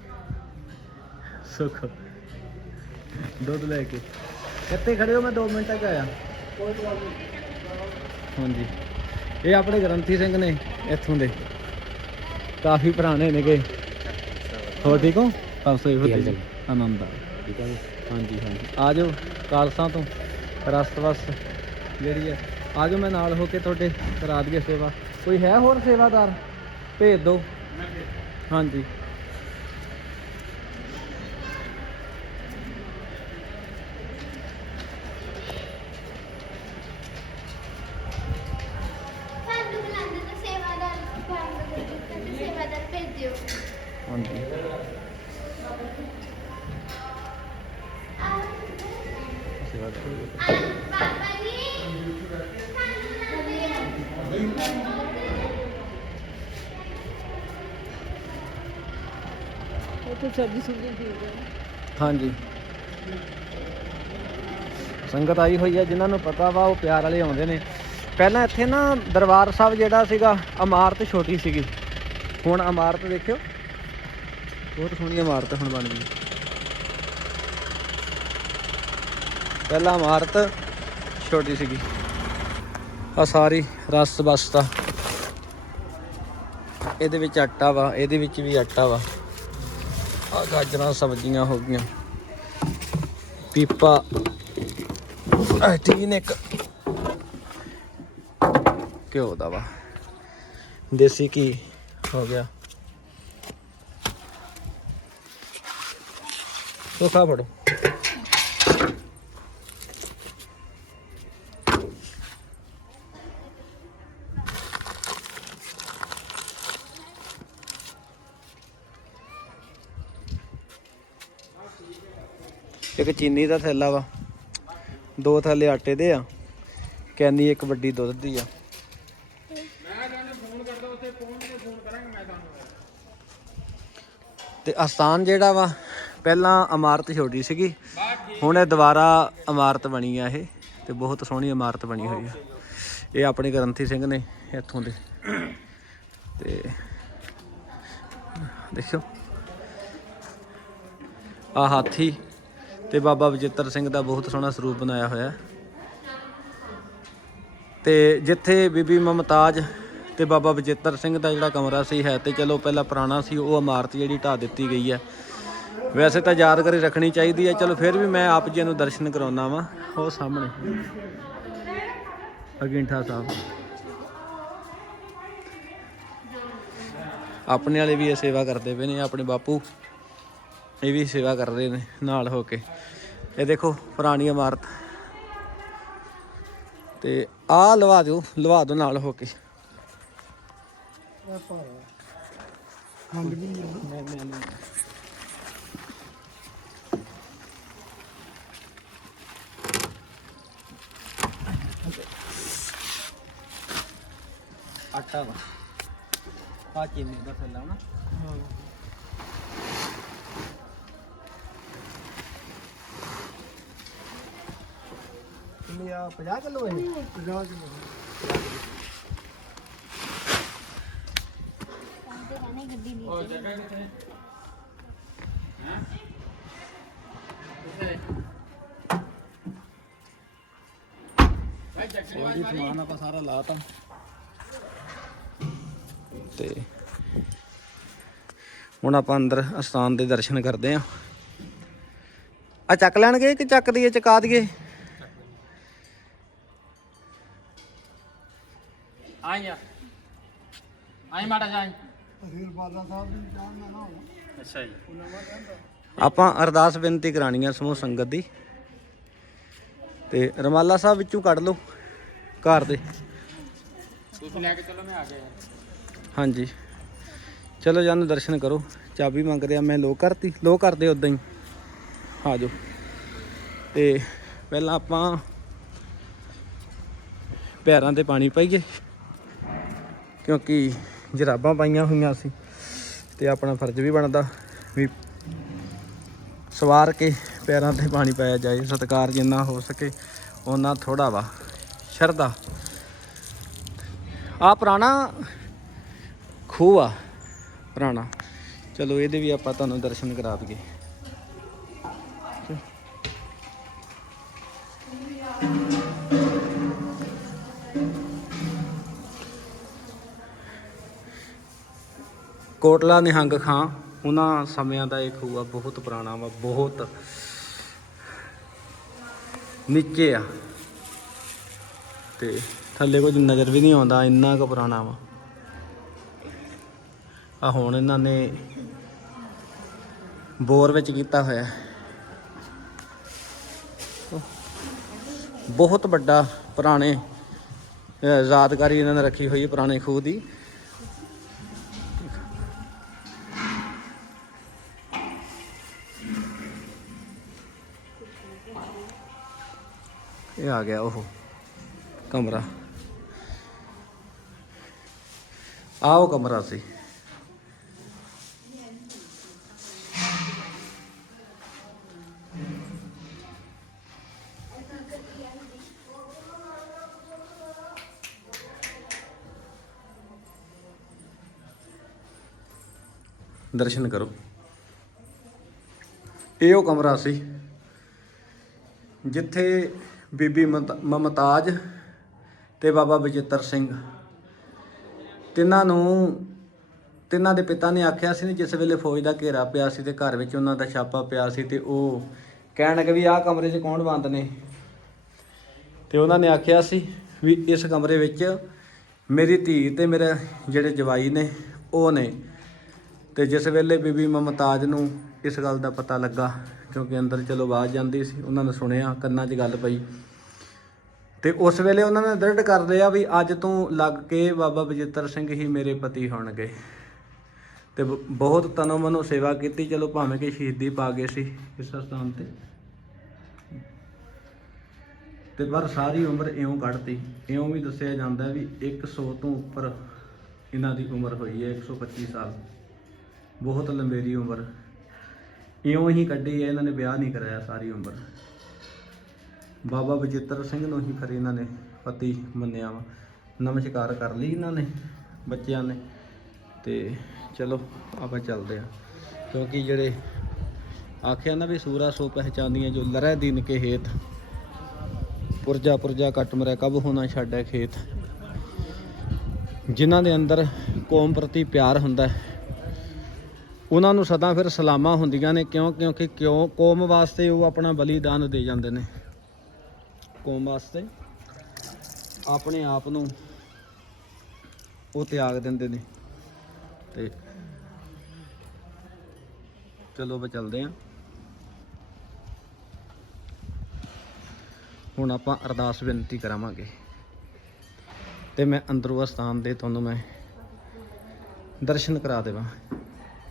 ਸੁਖ। ਦੁੱਧ ਲੈ ਕੇ। ਇੱਥੇ ਖੜੇ ਹੋ, ਮੈਂ 2 ਮਿੰਟਾਂ ਚ ਆਇਆ। ਹਾਂਜੀ। ਇਹ ਆਪਣੇ ਗ੍ਰੰਥੀ ਸਿੰਘ ਨੇ ਇੱਥੋਂ ਦੇ। ਕਾਫੀ ਪੁਰਾਣੇ ਨੇਗੇ। ਹੋਰ ਠੀਕ ਹੋ? ਸਭ ਸੇ ਵਧੀਆ ਆਨੰਦ ਆ। ਹਾਂਜੀ ਹਾਂਜੀ। ਆ ਜਾਓ ਕਾਲਸਾਂ ਤੋਂ। ਰਸਤਵਸ ਜਿਹੜੀ ਹੈ। ਆ ਜਾਓ ਮੈਂ ਨਾਲ ਹੋ ਕੇ ਤੁਹਾਡੇ ਕਰਾ ਦਈਏ ਸੇਵਾ। ਕੋਈ ਹੈ ਹੋਰ ਸੇਵਾਦਾਰ? ਭੇਜ ਦਿਓ ਹਾਂਜੀ ਸਾਨੂੰ ਬੁਲਾਉਂਦੇ ਤਾਂ ਸੇਵਾਦਾਰ ਕਹਿੰਦੇ ਸੇਵਾਦਾਰ ਭੇਜ ਦਿਓ ਹਾਂਜੀ ਸੇਵਾਦਾਰ ਬਾਬਾ ਜੀ ਉੱਥੇ ਸਬਜ਼ੀ ਸੁਬਜ਼ੀ ਠੀਕ ਹੈ। ਹਾਂਜੀ। ਸੰਗਤ ਆਈ ਹੋਈ ਹੈ, ਜਿਨ੍ਹਾਂ ਨੂੰ ਪਤਾ ਵਾ, ਉਹ ਪਿਆਰ ਵਾਲੇ ਆਉਂਦੇ ਨੇ। ਪਹਿਲਾਂ ਇੱਥੇ ਨਾ ਦਰਬਾਰ ਸਾਹਿਬ ਜਿਹੜਾ ਸੀਗਾ, ਇਮਾਰਤ ਛੋਟੀ ਸੀਗੀ। ਹੁਣ ਇਮਾਰਤ ਦੇਖਿਓ। ਬਹੁਤ ਸੋਹਣੀ ਇਮਾਰਤ ਹੁਣ ਬਣ ਗਈ। ਪਹਿਲਾਂ ਇਮਾਰਤ ਛੋਟੀ ਸੀਗੀ। ਆ ਸਾਰੀ ਰਸ ਬਸਤਾ ਇਹਦੇ ਵਿੱਚ ਆਟਾ ਵਾ, ਇਹਦੇ ਵਿੱਚ ਵੀ ਆਟਾ ਵਾ। ਆ ਗਾਜਰਾਂ, ਸਬਜ਼ੀਆਂ ਹੋ ਗਈਆਂ। ਪੀਪਾ। ਆਹ ਟੀਨ ਇੱਕ ਘਿਓ ਦਾ ਵਾ। ਦੇਸੀ ਘੀ ਹੋ ਗਿਆ। ਸੋਖਾ ਫੜੋ। ਇੱਕ ਚੀਨੀ ਦਾ ਥੈਲਾ ਵਾ। ਦੋ ਥੈਲੇ ਆਟੇ ਦੇ ਆ। ਕੈਨੀ ਇੱਕ ਵੱਡੀ ਦੁੱਧ ਦੀ ਆ। ਤੇ ਅਸਥਾਨ ਜਿਹੜਾ ਵਾ, ਪਹਿਲਾਂ ਇਮਾਰਤ ਛੋਟੀ ਸੀਗੀ। ਹੁਣ ਇਹ ਦੁਬਾਰਾ ਇਮਾਰਤ ਬਣੀ ਆ ਇਹ ਤੇ ਬਹੁਤ ਸੋਹਣੀ ਇਮਾਰਤ ਬਣੀ ਹੋਈ ਆ। ਇਹ ਆਪਣੇ ਗ੍ਰੰਥੀ ਸਿੰਘ ਨੇ ਇੱਥੋਂ ਦੇ। ਤੇ ਦੇਖਿਓ। ਆ ਹਾਥੀ ਤੇ ਬਾਬਾ ਬਜਿੱਤਰ ਸਿੰਘ ਦਾ ਬਹੁਤ ਸੋਹਣਾ ਸਰੂਪ ਬਣਾਇਆ ਹੋਇਆ ਹੈ। ਤੇ ਜਿੱਥੇ ਬੀਬੀ ਮਮਤਾਜ ਤੇ ਬਾਬਾ ਬਜਿੱਤਰ ਸਿੰਘ ਦਾ ਜਿਹੜਾ ਕਮਰਾ ਸੀ, ਹੈ ਤੇ ਚਲੋ ਪਹਿਲਾਂ ਪੁਰਾਣਾ ਸੀ, ਉਹ ਇਮਾਰਤ ਜਿਹੜੀ ਢਾ ਦਿੱਤੀ ਗਈ ਹੈ। ਵੈਸੇ ਤਾਂ ਯਾਦਗਾਰੀ ਰੱਖਣੀ ਚਾਹੀਦੀ ਹੈ। ਚਲੋ ਫਿਰ ਵੀ ਮੈਂ ਆਪ ਜੀ ਨੂੰ ਦਰਸ਼ਨ ਕਰਾਉਣਾ ਵਾਂ। ਉਹ ਸਾਹਮਣੇ। ਅਗਿੰਠਾ ਸਾਹਿਬ। ਆਪਣੇ ਵਾਲੇ ਵੀ ਇਹ ਸੇਵਾ ਕਰਦੇ ਪਏ ਨੇ, ਆਪਣੇ ਬਾਪੂ। ਇਹ ਵੀ ਸੇਵਾ ਕਰ ਰਹੇ ਨੇ ਨਾਲ ਹੋ ਕੇ। ਇਹ ਦੇਖੋ, ਪੁਰਾਣੀ ਇਮਾਰਤ। ਤੇ ਆ ਲਵਾ ਦਿਓ ਲਵਾ ਦਿਓ ਨਾਲ ਹੋ ਕੇ। ਆਟਾ ਵਾ। ਆ ਚੀਨੀ ਦਾ ਥੈਲਾ ਨਾ ਕਿੰਨੀ ਆ 50 ਕਿਲੋ ਹੈ। 50 ਕਿਲੋ। ਕਹਿੰਦੇ ਕਹਿੰਦੇ ਗੱਡੀ ਨਹੀਂ ਉਹ ਜੀ ਸਮਾਨ ਆਪਾਂ ਸਾਰਾ ਲਾਤਾ। ਤੇ ਹੁਣ ਆਪਾਂ ਅੰਦਰ ਅਸਥਾਨ ਦੇ ਦਰਸ਼ਨ ਕਰਦੇ ਆਂ। ਆ ਚੱਕ ਲੈਣਗੇ ਕਿ ਚੱਕ ਦਈਏ ਚਕਾ ਦਈਏ? ਫਿਰ ਬਾਦਾ ਸਾਹਿਬ ਦੀ ਜਾਣ ਨਾ ਨਾ ਹੋਣਾ ਅੱਛਾ ਜੀ। ਆਪਾਂ ਅਰਦਾਸ ਬੇਨਤੀ ਕਰਾਣੀ ਆ ਸਮੂਹ ਸੰਗਤ ਦੀ। ਤੇ ਰਮਾਲਾ ਸਾਹਿਬ ਵਿੱਚੋਂ ਕੱਢ ਲਓ ਘਰ ਦੇ। ਤੁਸੀਂ ਲੈ ਕੇ ਚਲੋ ਮੈਂ ਆ ਗਿਆ। ਹਾਂਜੀ। ਚਲੋ ਜਾਨੂੰ ਦਰਸ਼ਨ ਕਰੋ। ਚਾਬੀ ਮੰਗਦੇ ਆ ਮੈਂ ਲੋ ਕਰਤੀ। ਲੋ ਕਰਦੇ ਉਦਾਂ ਹੀ। ਆ ਜਾਓ। ਤੇ ਪਹਿਲਾਂ ਆਪਾਂ ਪੈਰਾਂ ਤੇ ਪਾਣੀ ਪਾਈਏ। ਕਿਉਂਕਿ ਜਰਾਬਾਂ ਪਾਈਆਂ ਹੋਈਆਂ ਸੀ। ਤੇ ਆਪਣਾ ਫਰਜ਼ ਵੀ ਬਣਦਾ ਵੀ ਸਵਾਰ ਕੇ ਪੈਰਾਂ ਤੇ ਪਾਣੀ ਪਾਇਆ ਜਾਏ, ਸਤਕਾਰ ਜਿੰਨਾ ਹੋ ਸਕੇ ਉਹਨਾਂ ਥੋੜਾ ਵਾ, ਸ਼ਰਧਾ। ਆ ਪੁਰਾਣਾ ਖੂਹ ਆ, ਪੁਰਾਣਾ। ਚਲੋ ਇਹਦੇ ਵੀ ਆਪਾਂ ਤੁਹਾਨੂੰ ਦਰਸ਼ਨ ਕਰਾ ਦਈਏ। ਕੋਟਲਾ ਨਿਹੰਗ ਖਾਂ, ਉਹਨਾਂ ਸਮਿਆਂ ਦਾ ਇਹ ਖੂਹ ਆ, ਬਹੁਤ ਪੁਰਾਣਾ ਵਾ, ਬਹੁਤ ਨੀਚੇ ਆ। ਤੇ ਥੱਲੇ ਕੁਝ ਨਜ਼ਰ ਵੀ ਨਹੀਂ ਆਉਂਦਾ, ਇੰਨਾ ਕੁ ਪੁਰਾਣਾ ਵਾ। ਆ ਹੁਣ ਇਹਨਾਂ ਨੇ ਬੋਰ ਵਿੱਚ ਕੀਤਾ ਹੋਇਆ। ਬਹੁਤ ਵੱਡਾ ਪੁਰਾਣੇ ਯਾਦਗਾਰੀ ਇਹਨਾਂ ਨੇ ਰੱਖੀ ਹੋਈ ਹੈ ਪੁਰਾਣੇ ਖੂਹ ਦੀ। ਇਹ ਆ ਗਿਆ ਉਹ। ਕਮਰਾ। ਆਹ ਉਹ ਕਮਰਾ ਸੀ। ਦਰਸ਼ਨ ਕਰੋ। ਇਹ ਉਹ ਕਮਰਾ ਸੀ, ਜਿੱਥੇ ਬੀਬੀ ਮਮਤਾ- ਮਮਤਾਜ ਤੇ ਬਾਬਾ ਬਜਿੱਤਰ ਸਿੰਘ। ਤਿੰਨਾਂ ਨੂੰ ਤਿੰਨਾਂ ਦੇ ਪਿਤਾ ਨੇ ਆਖਿਆ ਸੀ ਨੇ, ਜਿਸ ਵੇਲੇ ਫੌਜ ਦਾ ਘੇਰਾ ਪਿਆ ਸੀ ਤੇ ਘਰ ਵਿੱਚ ਉਹਨਾਂ ਦਾ ਛਾਪਾ ਪਿਆ ਸੀ ਤੇ ਉਹ ਕਹਿਣ ਲੱਗੇ ਵੀ ਆਹ ਕਮਰੇ 'ਚ ਕੌਣ ਬੰਦ ਨੇ? ਤੇ ਉਹਨਾਂ ਨੇ ਆਖਿਆ ਸੀ ਵੀ ਇਸ ਕਮਰੇ ਵਿੱਚ ਮੇਰੀ ਧੀ ਤੇ ਮੇਰੇ ਜਿਹੜੇ ਜਵਾਈ ਨੇ, ਉਹ ਨੇ। ਤੇ ਜਿਸ ਵੇਲੇ ਬੀਬੀ ਮਮਤਾਜ ਨੂੰ ਇਸ ਗੱਲ ਦਾ ਪਤਾ ਲੱਗਾ ਕਿਉਂਕਿ ਅੰਦਰ ਚਲੋ ਆਵਾਜ਼ ਜਾਂਦੀ ਸੀ, ਉਹਨਾਂ ਨੇ ਸੁਣਿਆ, ਕੰਨਾਂ 'ਚ ਗੱਲ ਪਈ। ਤੇ ਉਸ ਵੇਲੇ ਉਹਨਾਂ ਨੇ ਦ੍ਰਿੜ ਕਰ ਲਿਆ ਵੀ ਅੱਜ ਤੋਂ ਲੱਗ ਕੇ ਬਾਬਾ ਬਜਿੱਤਰ ਸਿੰਘ ਹੀ ਮੇਰੇ ਪਤੀ ਹੋਣਗੇ। ਤੇ ਬ- ਬਹੁਤ ਤਨੋ ਮਨੋ ਸੇਵਾ ਕੀਤੀ, ਚਲੋ ਭਾਵੇਂ ਕਿ ਸ਼ਹੀਦੀ ਪਾ ਗਏ ਸੀ ਇਸ ਸਥਾਨ ਤੇ। ਤੇ ਪਰ ਸਾਰੀ ਉਮਰ ਇਉਂ ਕੱਢਤੀ। ਇਉਂ ਵੀ ਦੱਸਿਆ ਜਾਂਦਾ ਵੀ 100 ਤੋਂ ਉੱਪਰ ਇਹਨਾਂ ਦੀ ਉਮਰ ਹੋਈ ਹੈ 125 ਸਾਲ। ਬਹੁਤ ਲੰਬੇਰੀ ਉਮਰ। ਇਉਂ ਹੀ ਕੱਢੀ ਹੈ ਇਹਨਾਂ ਨੇ ਵਿਆਹ ਨਹੀਂ ਕਰਾਇਆ ਸਾਰੀ ਉਮਰ। ਬਾਬਾ ਬਜਿੱਤਰ ਸਿੰਘ ਨੂੰ ਹੀ ਫਿਰ ਇਹਨਾਂ ਨੇ ਪਤੀ ਮੰਨਿਆ ਵਾ। ਨਮਸਕਾਰ ਕਰ ਲਈ ਇਹਨਾਂ ਨੇ, ਬੱਚਿਆਂ ਨੇ। ਤੇ ਚਲੋ, ਆਪਾਂ ਚੱਲਦੇ ਆ ਕਿਉਂਕਿ ਜਿਹੜੇ ਆਖਿਆ ਨਾ ਵੀ ਸੂਰਾ ਸੋ ਪਹਿਚਾਨੀਆਂ ਜੋ ਲਰੈ ਦਿਨ ਕੇ ਹੇਤ, ਪੁਰਜਾ ਪੁਰਜਾ ਕੱਟ ਮਰੈ ਕਬ ਹੋਣਾ ਛੱਡੈ ਖੇਤ। ਜਿਨ੍ਹਾਂ ਦੇ ਅੰਦਰ ਕੌਮ ਪ੍ਰਤੀ ਪਿਆਰ ਹੁੰਦਾ ਹੈ ਉਹਨਾਂ ਨੂੰ ਸਦਾ ਫਿਰ ਸਲਾਮਾਂ ਹੁੰਦੀਆਂ ਨੇ, ਕਿਉਂ? ਕਿਉਂਕਿ ਕਿਉਂ? ਕੌਮ ਵਾਸਤੇ ਉਹ ਆਪਣਾ ਬਲੀਦਾਨ ਦੇ ਜਾਂਦੇ ਨੇ। ਕੌਮ ਵਾਸਤੇ ਆਪਣੇ ਆਪ ਨੂੰ ਉਹ ਤਿਆਗ ਦਿੰਦੇ ਨੇ। ਤੇ ਚਲੋ ਆਪਾਂ ਚੱਲਦੇ ਆਂ। ਹੁਣ ਆਪਾਂ ਅਰਦਾਸ ਬੇਨਤੀ ਕਰਾਵਾਂਗੇ। ਤੇ ਮੈਂ ਅੰਦਰੋਂ ਅਸਥਾਨ ਦੇ ਤੁਹਾਨੂੰ ਮੈਂ ਦਰਸ਼ਨ ਕਰਾ ਦੇਵਾਂ।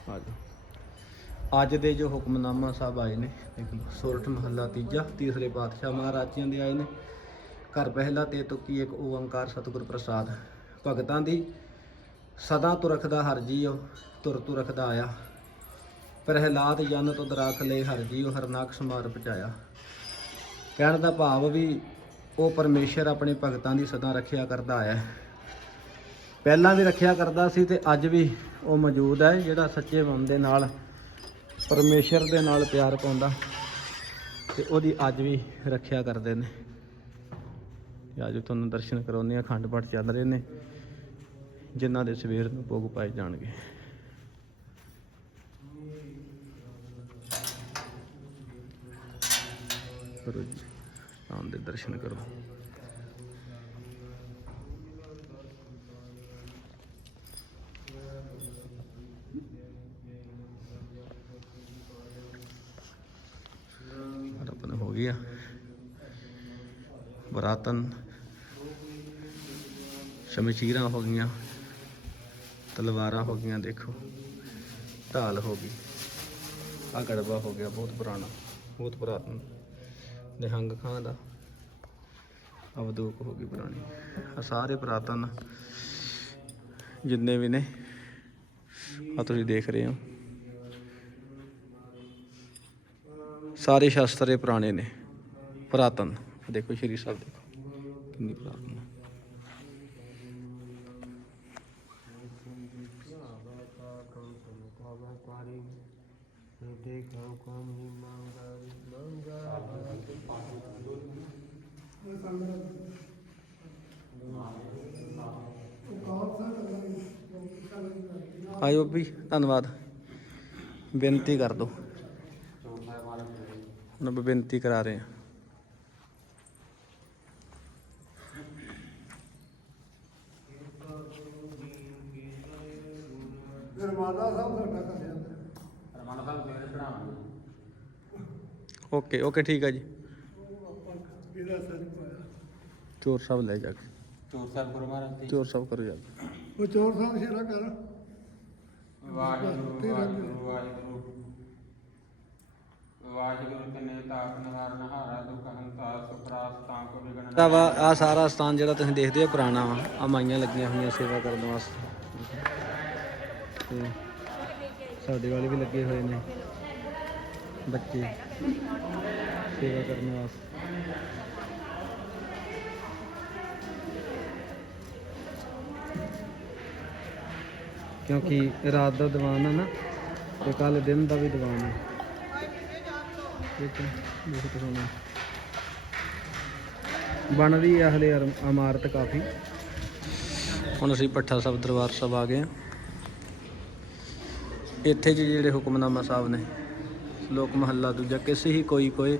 ਆ ਜਾਓ ਅੱਜ ਦੇ ਜੋ ਹੁਕਮਨਾਮਾ ਸਾਹਿਬ ਆਏ ਨੇ, ਦੇਖ ਲਓ ਸੋਰਠ ਮਹੱਲਾ ਤੀਜਾ, ਤੀਸਰੇ ਪਾਤਸ਼ਾਹ ਮਹਾਰਾਜਿਆਂ ਦੇ ਆਏ ਨੇ। ਘਰ ਪਹਿਲਾ ਤੇ ਤੁਕੀ ਇੱਕ ਓੰਕਾਰ ਸਤਿਗੁਰ ਪ੍ਰਸਾਦ। ਭਗਤਾਂ ਦੀ ਸਦਾ ਤੁਰਖਦਾ ਹਰ ਜੀਓ ਤੁਰ ਤੁਰਖਦਾ ਆਇਆ। ਪ੍ਰਹਿਲਾਦ ਜਨ ਤੋਂ ਦਰਾਖ ਲੈ ਹਰ ਜੀਓ ਹਰਨਾਕ ਸਮਾਰ ਪਚਾਇਆ ਕਹਿਣ ਦਾ ਭਾਵ ਵੀ ਉਹ ਪਰਮੇਸ਼ਰ ਆਪਣੇ ਭਗਤਾਂ ਦੀ ਸਦਾ ਰੱਖਿਆ ਕਰਦਾ ਆਇਆ ਪਹਿਲਾਂ ਵੀ ਰੱਖਿਆ ਕਰਦਾ ਸੀ ਤੇ ਅੱਜ ਵੀ ਉਹ ਮੌਜੂਦ ਹੈ, ਜਿਹੜਾ ਸੱਚੇ ਮਨ ਦੇ ਨਾਲ, ਪਰਮੇਸ਼ਰ ਦੇ ਨਾਲ ਪਿਆਰ ਪਾਉਂਦਾ। ਤੇ ਉਹਦੀ ਅੱਜ ਵੀ ਰੱਖਿਆ ਕਰਦੇ ਨੇ। ਤੇ ਅੱਜ ਤੁਹਾਨੂੰ ਦਰਸ਼ਨ ਕਰਾਉਂਦੇ ਆ ਅਖੰਡ ਪਾਠ ਚੱਲ ਰਹੇ ਨੇ, ਜਿਨ੍ਹਾਂ ਦੇ ਸਵੇਰ ਨੂੰ ਭੋਗ ਪਾਏ ਜਾਣਗੇ। ਕਰੋ ਜੀ ਆਮ ਦੇ ਦਰਸ਼ਨ ਕਰੋ ਔਰ ਆਪਣਾ ਹੋ ਗਿਆ ਬਰਾਤਨ ਸ਼ਮਸ਼ੀਰਾਂ ਹੋ ਗਈਆਂ, ਤਲਵਾਰਾਂ ਹੋ ਗਈਆਂ, ਦੇਖੋ, ਢਾਲ ਹੋ ਗਈ। ਆ ਗੜਬਾ ਹੋ ਗਿਆ, ਬਹੁਤ ਪੁਰਾਣਾ, ਬਹੁਤ ਪੁਰਾਤਨ। ਨਿਹੰਗ ਖਾਂ ਦਾ ਅਵਦੂਕ ਹੋ ਗਈ ਪੁਰਾਣੀ। ਆ ਸਾਰੇ ਪੁਰਾਤਨ ਜਿੰਨੇ ਵੀ ਨੇ ਆ ਤੁਸੀਂ ਦੇਖ ਰਹੇ ਹੋ। ਸਾਰੇ ਸ਼ਾਸਤਰ ਇਹ ਪੁਰਾਣੇ ਨੇ, ਪੁਰਾਤਨ। ਦੇਖੋ ਸ਼੍ਰੀ ਸਾਹਿਬ, ਦੇਖੋ। ਕਿੰਨੀ ਪੁਰਾਤਨ ਹੈ। ਆਇਓ ਵੀ ਧੰਨਵਾਦ। ਬੇਨਤੀ ਕਰ ਦੋ ਹੁਣ ਬੇਨਤੀ ਕਰਾ ਰਹੇ ਹਾਂ। ਓਕੇ ਓਕੇ ਠੀਕ ਆ ਜੀ। ਉਹ ਆਪਾਂ ਚੋਰ ਸਾਹਿਬ ਲੈ ਜਾ ਕੇ। ਚੋਰ ਸਾਹਿਬ ਕਰੋ ਜਾ। ਕੇ। ਉਹ ਚੋਰ ਸਾਹਿਬ ਸ਼ੇਰਾ ਕਰ। ਵਾਹਿਗੁਰੂ ਵਾਹਿਗੁਰੂ ਵਾਹਿਗੁਰੂ। ਵਾਹਿਗੁਰੂ ਕਨੇ ਤਾਪ ਨਹਾਰ ਨਹਾਰਾ ਦੁਖ ਹੰਤਾ ਸੁਖਰਾਸ ਤਾਂ ਕੋ ਵਿਗਣ ਨਾ- ਆ ਸਾਰਾ ਸਥਾਨ ਜਿਹੜਾ ਤੁਸੀਂ ਦੇਖਦੇ ਹੋ ਪੁਰਾਣਾ ਵਾ ਆ ਮਾਈਆਂ ਲੱਗੀਆਂ ਹੋਈਆਂ ਸੇਵਾ ਕਰਨ ਵਾਸਤੇ। ਤੇ ਸਾਡੇ ਵਾਲੇ ਵੀ ਲੱਗੇ ਹੋਏ ਨੇ ਬੱਚੇ ਸੇਵਾ ਕਰਨ ਵਾਸਤੇ। ਕਿਉਂਕਿ ਰਾਤ ਦਾ ਦੀਵਾਨ ਹੈ ਨਾ ਤੇ ਕੱਲ ਦਿਨ ਦਾ ਵੀ ਦੀਵਾਨ ਹੈ ਠੀਕ ਹੈ ਬਹੁਤ ਸੋਹਣਾ। ਬਣ ਰਹੀ ਹੈ ਹਲੇ ਇਮਾਰਤ ਕਾਫੀ। ਹੁਣ ਅਸੀਂ ਪੱਠਾ ਸਾਹਿਬ ਦਰਬਾਰ ਸਾਹਿਬ ਆ ਗਏ ਹਾਂ ਇੱਥੇ ਜੀ ਜਿਹੜੇ ਹੁਕਮਨਾਮਾ ਸਾਹਿਬ ਨੇ ਲੋਕ ਮਹੱਲਾ ਦੂਜਾ, ਕਿਸੇ ਹੀ ਕੋਈ ਕੋਏ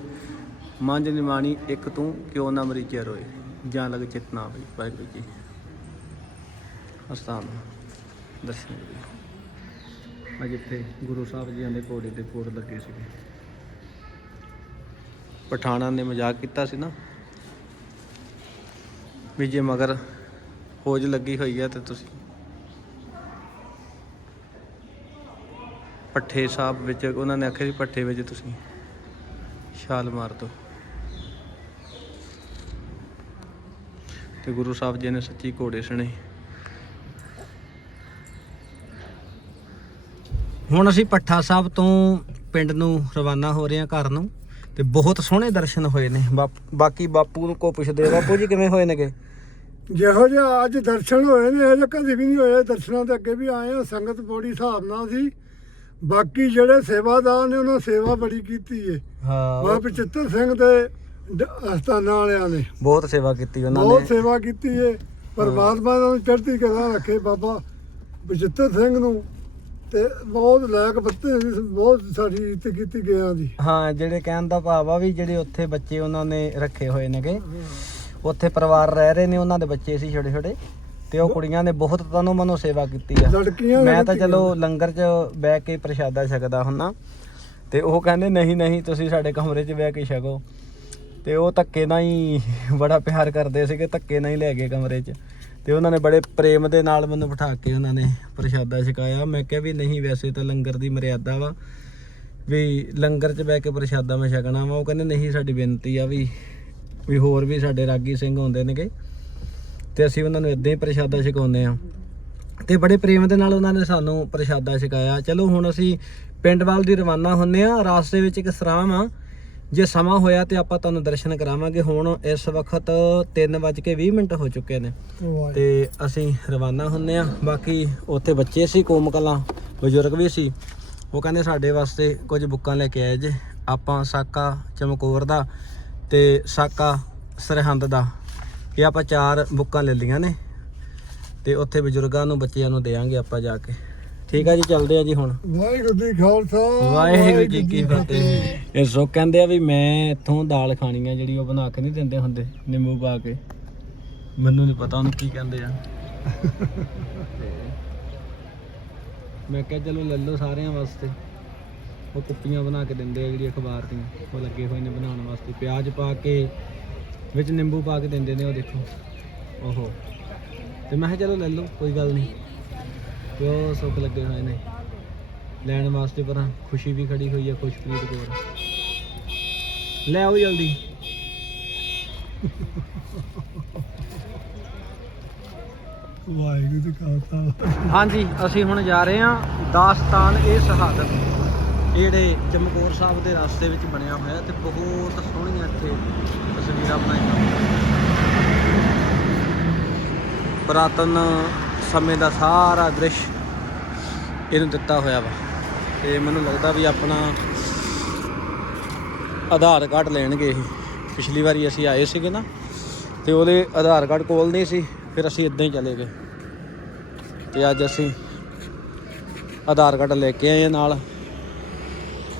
ਮੰਝ ਨਿਮਾਣੀ ਇੱਕ ਤੂੰ ਕਿਉਂ ਨਾ ਮਰੀਚਿਆ ਰੋਏ? ਜਾਂ ਲਗ ਚਿਤ ਨਾ ਵਾਹਿਗੁਰੂ ਜੀ। ਅਸਥਾਨ ਦਰਸ਼ਨ ਕਰੀਏ ਅੱਜ ਇੱਥੇ ਗੁਰੂ ਸਾਹਿਬ ਜੀਆਂ ਦੇ ਘੋੜੇ ਦੇ ਕੋੜ ਲੱਗੇ ਸੀਗੇ। ਪਠਾਣਾ ਨੇ ਮਜ਼ਾਕ ਕੀਤਾ ਸੀ ਨਾ, ਵੀ ਜੇ ਮਗਰ ਖੋਜ ਲੱਗੀ ਹੋਈ ਹੈ ਤੇ ਤੁਸੀਂ ਪੱਠੇ ਸਾਹਿਬ ਵਿੱਚ, ਉਹਨਾਂ ਨੇ ਆਖਿਆ ਸੀ ਪੱਠੇ ਵਿੱਚ ਤੁਸੀਂ ਛਾਲ ਮਾਰ ਦਿਓ। ਤੇ ਗੁਰੂ ਸਾਹਿਬ ਜੀ ਨੇ ਸੱਚੀ ਘੋੜੇ ਸਣੇ। ਹੁਣ ਅਸੀਂ ਪੱਠਾ ਸਾਹਿਬ ਤੋਂ ਪਿੰਡ ਨੂੰ ਰਵਾਨਾ ਹੋ ਰਹੇ ਹਾਂ ਘਰ ਨੂੰ, ਤੇ ਬਹੁਤ ਸੋਹਣੇ ਦਰਸ਼ਨ ਹੋਏ ਨੇ। ਬਾਪ- ਬਾਕੀ ਬਾਪੂ ਨੂੰ ਕੋ ਪੁੱਛਦੇ ਬਾਪੂ ਜੀ ਕਿਵੇਂ ਹੋਏ ਨੇਗੇ? ਜਿਹੋ ਜਿਹਾ ਅੱਜ ਦਰਸ਼ਨ ਹੋਏ ਨੇ, ਇਹੋ ਕਦੇ ਵੀ ਨਹੀਂ ਹੋਏ ਦਰਸ਼ਨਾਂ ਦੇ ਅੱਗੇ ਵੀ ਆਏ ਆ ਸੰਗਤ ਬੋੜੀ ਹਿਸਾਬ ਨਾਲ ਸੀ। ਬਾਕੀ ਜਿਹੜੇ ਸੇਵਾਦਾਰ ਨੇ ਉਹਨਾਂ ਸੇਵਾ ਬੜੀ ਕੀਤੀ ਏ। ਹਾਂ। ਬਾਬਾ ਬਚਿੱਤਰ ਸਿੰਘ ਦੇ ਡ- ਅਸਥਾਨਾਂ ਵਾਲਿਆਂ ਨੇ। ਬਹੁਤ ਸੇਵਾ ਕੀਤੀ ਉਹਨਾਂ ਬਹੁਤ ਨੇ। ਸੇਵਾ ਕੀਤੀ ਏ। ਪਰਮਾਤਮਾ ਨੂੰ ਚੜ੍ਹਦੀ ਕਲਾ ਰੱਖੇ ਬਾਬਾ ਬਚਿੱਤਰ ਸਿੰਘ ਨੂੰ। ਤੇ ਬਹੁਤ ਲਾਇਕ ਬੱਤੇ ਸੀ, ਬਹੁਤ ਸਾਡੀ ਇੱਜ਼ਤ ਕੀਤੀ ਗਿਆ ਦੀ। ਹਾਂ ਜਿਹੜੇ ਕਹਿਣ ਦਾ ਭਾਵ ਆ ਵੀ ਜਿਹੜੇ ਉੱਥੇ ਬੱਚੇ ਉਹਨਾਂ ਨੇ ਰੱਖੇ ਹੋਏ ਨੇਗੇ ਉੱਥੇ ਪਰਿਵਾਰ ਰਹਿ ਰਹੇ ਨੇ ਉਹਨਾਂ ਦੇ ਬੱਚੇ ਸੀ ਛੋਟੇ ਛੋਟੇ ਤੇ ਉਹ ਕੁੜੀਆਂ ਨੇ ਬਹੁਤ ਤਨੋਂ ਮਨੋਂ ਸੇਵਾ ਕੀਤੀ ਆ। ਲੜਕੀਆਂ ਮੈਂ ਤਾਂ ਲੜਕੀਆਂ। ਚਲੋ ਲੰਗਰ 'ਚ ਬਹਿ ਕੇ ਪ੍ਰਸ਼ਾਦਾ ਛਕਦਾ ਹੁੰਨਾ। ਤੇ ਉਹ ਕਹਿੰਦੇ ਨਹੀਂ ਨਹੀਂ ਤੁਸੀਂ ਸਾਡੇ ਕਮਰੇ 'ਚ ਬਹਿ ਕੇ ਛਕੋ। ਤੇ ਉਹ ਧੱਕੇ ਨਾਲ ਹੀ ਬੜਾ ਪਿਆਰ ਕਰਦੇ ਸੀਗੇ ਧੱਕੇ ਨਾਲ ਹੀ ਲੈ ਗਏ ਕਮਰੇ 'ਚ। ਤੇ ਉਹਨਾਂ ਨੇ ਬੜੇ ਪ੍ਰੇਮ ਦੇ ਨਾਲ ਮੈਨੂੰ ਬਿਠਾ ਕੇ ਉਹਨਾਂ ਨੇ ਪ੍ਰਸ਼ਾਦਾ ਛਕਾਇਆ। ਮੈਂ ਕਿਹਾ ਵੀ ਨਹੀਂ ਵੈਸੇ ਤਾਂ ਲੰਗਰ ਦੀ ਮਰਿਆਦਾ ਵਾ। ਵੀ ਲੰਗਰ 'ਚ ਬਹਿ ਕੇ ਪ੍ਰਸ਼ਾਦਾ ਮੈਂ ਛਕਣਾ ਵਾ। ਉਹ ਕਹਿੰਦੇ ਨਹੀਂ ਸਾਡੀ ਬੇਨਤੀ ਆ ਵੀ ਵੀ ਹੋਰ ਵੀ ਸਾਡੇ ਰਾਗੀ ਸਿੰਘ ਹੁੰਦੇ ਨੇਗੇ। ਤੇ ਅਸੀਂ ਉਹਨਾਂ ਨੂੰ ਇਦਾਂ ਹੀ ਪ੍ਰਸ਼ਾਦਾ ਛਕਾਉਂਦੇ ਆ ਤੇ ਬੜੇ ਪ੍ਰੇਮ ਦੇ ਨਾਲ ਉਹਨਾਂ ਨੇ ਸਾਨੂੰ ਪ੍ਰਸ਼ਾਦਾ ਛਕਾਇਆ। ਚਲੋ ਹੁਣ ਅਸੀਂ ਪਿੰਡ ਵੱਲ ਦੀ ਰਵਾਨਾ ਹੁੰਨੇ ਆ ਰਾਸਤੇ ਵਿੱਚ ਇੱਕ ਸਰਾਮ ਆ। ਜੇ ਸਮਾਂ ਹੋਇਆ ਤੇ ਆਪਾਂ ਤੁਹਾਨੂੰ ਦਰਸ਼ਨ ਕਰਾਵਾਂਗੇ। ਹੁਣ ਇਸ ਵਕਤ 3:20 ਮਿੰਟ ਹੋ ਚੁੱਕੇ ਨੇ। ਤੇ ਅਸੀਂ ਰਵਾਨਾ ਹੁੰਨੇ ਆ ਬਾਕੀ ਉੱਥੇ ਬੱਚੇ ਸੀ ਕੋਮ ਕਲਾਂ ਬਜ਼ੁਰਗ ਵੀ ਸੀ। ਉਹ ਕਹਿੰਦੇ ਸਾਡੇ ਵਾਸਤੇ ਕੁਝ ਬੁੱਕਾਂ ਲੈ ਕੇ ਆਏ ਜੇ। ਆਪਾਂ ਸਾਕਾ ਚਮਕੌਰ ਦਾ ਤੇ ਸਾਕਾ ਸਰਹੰਦ ਦਾ। ਇਹ ਆਪਾਂ ਚਾਰ ਬੁੱਕਾਂ ਲੈ ਲਈਆਂ ਨੇ ਤੇ ਉੱਥੇ ਬਜ਼ੁਰਗਾਂ ਨੂੰ ਬੱਚਿਆਂ ਨੂੰ ਦੇਾਂਗੇ ਆਪਾਂ ਜਾ ਕੇ। ਠੀਕ ਆ ਜੀ ਚੱਲਦੇ ਆ ਜੀ ਹੁਣ। ਵਾਹਿਗੁਰੂ ਜੀ ਕਾ ਖਾਲਸਾ ਵਾਹਿਗੁਰੂ ਜੀ ਕੀ ਫਤਿਹ। ਇਹ ਸੋ ਕਹਿੰਦੇ ਆ ਵੀ ਮੈਂ ਇੱਥੋਂ ਦਾਲ ਖਾਣੀ ਆ ਜਿਹੜੀ ਉਹ ਬਣਾ ਕੇ ਨਹੀਂ ਦਿੰਦੇ ਹੁੰਦੇ ਨਿੰਬੂ ਪਾ ਕੇ। ਮੈਨੂੰ ਨਹੀਂ ਪਤਾ ਉਹਨੂੰ ਕੀ ਕਹਿੰਦੇ ਆ। ਮੈਂ ਕਿਹਾ ਚਲੋ ਲੈ ਲਓ ਸਾਰਿਆਂ ਵਾਸਤੇ। ਉਹ ਕੁੱਪੀਆਂ ਬਣਾ ਕੇ ਦਿੰਦੇ ਆ ਜਿਹੜੀ ਅਖਬਾਰ ਦੀਆਂ। ਉਹ ਲੱਗੇ ਹੋਏ ਨੇ ਬਣਾਉਣ ਵਾਸਤੇ। ਪਿਆਜ਼ ਪਾ ਕੇ ਵਿੱਚ ਨਿੰਬੂ ਪਾ ਕੇ ਦਿੰਦੇ ਨੇ ਉਹ ਦੇਖੋ। ਓਹੋ। ਤੇ ਮੈਂ ਕਿਹਾ ਚਲੋ ਲੈ ਲਓ ਕੋਈ ਗੱਲ ਨਹੀਂ। ਤੇ ਉਹ ਸੁੱਖ ਲੱਗੇ ਹੋਏ ਨੇ। ਲੈਣ ਵਾਸਤੇ ਪਰ ਖੁਸ਼ੀ ਵੀ ਖੜੀ ਹੋਈ ਹੈ ਖੁਸ਼ਪ੍ਰੀਤ ਕੌਰ। ਲੈ ਆਓ ਜਲਦੀ। ਵਾਹਿਗੁਰੂ ਜੀ ਕਾ ਖਾਲਸਾ। ਹਾਂਜੀ ਅਸੀਂ ਹੁਣ ਜਾ ਰਹੇ ਹਾਂ ਦਾਸਤਾਨ ਇਹ ਸ਼ਹਾਦਤ ਜਿਹੜੇ ਚਮਕੌਰ ਸਾਹਿਬ ਦੇ ਰਸਤੇ ਵਿੱਚ ਬਣਿਆ ਹੋਇਆ ਤੇ ਬਹੁਤ ਸੋਹਣੀਆਂ ਇੱਥੇ ਤਸਵੀਰਾਂ ਬਣਾਈਆਂ ਹੋਈਆਂ ਪੁਰਾਤਨ ਸਮੇਂ ਦਾ ਸਾਰਾ ਦ੍ਰਿਸ਼ ਇਹਨੂੰ ਦਿੱਤਾ ਹੋਇਆ ਵਾ। ਤੇ ਮੈਨੂੰ ਲੱਗਦਾ ਵੀ ਆਪਣਾ ਆਧਾਰ ਕਾਰਡ ਲੈਣਗੇ ਇਹ। ਪਿਛਲੀ ਵਾਰੀ ਅਸੀਂ ਆਏ ਸੀਗੇ ਨਾ, ਤੇ ਉਹਦੇ ਆਧਾਰ ਕਾਰਡ ਕੋਲ ਨਹੀਂ ਸੀ, ਫਿਰ ਅਸੀਂ ਇਦਾਂ ਹੀ ਚਲੇ ਗਏ। ਤੇ ਅੱਜ ਅਸੀਂ ਆਧਾਰ ਕਾਰਡ ਲੈ ਕੇ ਆਏ ਆ ਨਾਲ।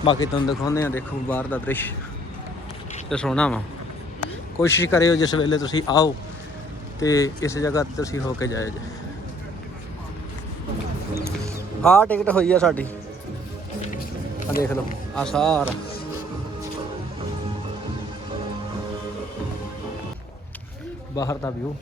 ਬਾਕੀ ਤੁਹਾਨੂੰ ਦਿਖਾਉਂਦੇ ਆ ਦੇਖੋ ਬਾਹਰ ਦਾ ਦ੍ਰਿਸ਼। ਤੇ ਸੋਹਣਾ ਵਾ। ਕੋਸ਼ਿਸ਼ ਕਰਿਓ ਜਿਸ ਵੇਲੇ ਤੁਸੀਂ ਆਓ ਤੇ ਇਸ ਜਗ੍ਹਾ ਤੇ ਤੁਸੀਂ ਹੋ ਕੇ ਜਾਇਓ ਜੀ। ਆਹ ਟਿਕਟ ਹੋਈ ਆ ਸਾਡੀ। ਆ ਦੇਖ ਲਓ ਆ ਸਾਰਾ। ਬਾਹਰ ਦਾ ਵਿਊ